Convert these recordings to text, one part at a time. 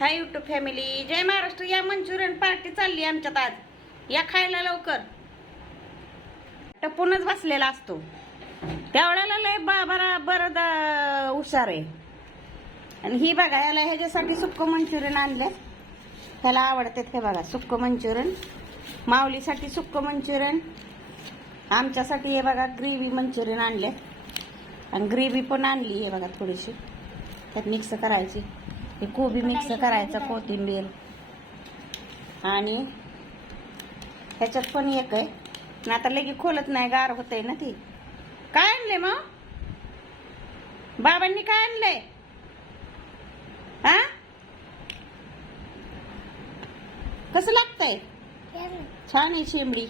हाय YouTube family जय महाराष्ट्र. या Manchurian party चालली आमच्यात आज. या खायला लवकर. टपूनच बसलेला असतो. तेवढ्याला लय बा बरा बरं हुशार आहे. आणि ही बघा याला ह्याच्यासाठी सुक्क मंचुरियन आणले त्याला आवडतात हे बघा सुक्क मंचुरियन. माऊलीसाठी सुक्क मंचुरियन. आमच्यासाठी हे बघा ग्रेव्ही मंचुरियन आणले आणि ग्रेव्ही पण आणली हे बघा थोडीशी. त्यात मिक्स करायची. हे कोबी मिक्स करायचं कोथिंबीर. आणि ह्याच्यात पण एक आहे. आणि आता लगे खोलत नाही गार होतंय ना ती. काय आणले मग? बाबांनी काय आणलंय? हा कसं लागतंय? छान आहे शेंबडी.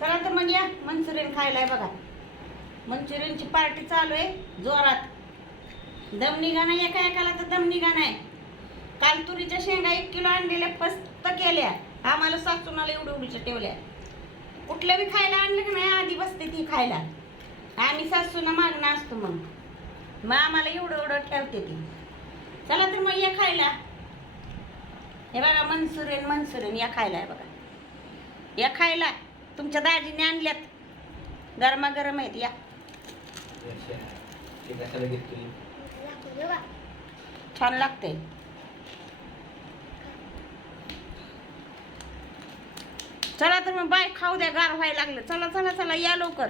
चला तर मग या. मंचुरियन खायला आहे बघा. मंचुरियनची पार्टी चालू आहे. जोरात. दम निघा नाही एका एकाला तर दम निघा नाही. काल तुरीच्या शेंगा एक किलो आणलेल्या पस्त केल्या. आम्हाला सासूनाला एवढं उडीच्या ठेवल्या. कुठलं बी खायला आणलं की नाही आधी बसते ती खायला. आम्ही सासूना मागणं असतो मग. मग आम्हाला एवढं एवढं ठेवते ती. चला तर मग या खायला. हे बघा मनसुरेन मनसुरेन या खायला आहे बघा. या खायला. तुमच्या दाजीने आणल्यात. गरमागरम आहेत या. छान लागते चला तर मग बाय खाऊ द्या गार व्हायला लागलं. चला चला चला या लवकर.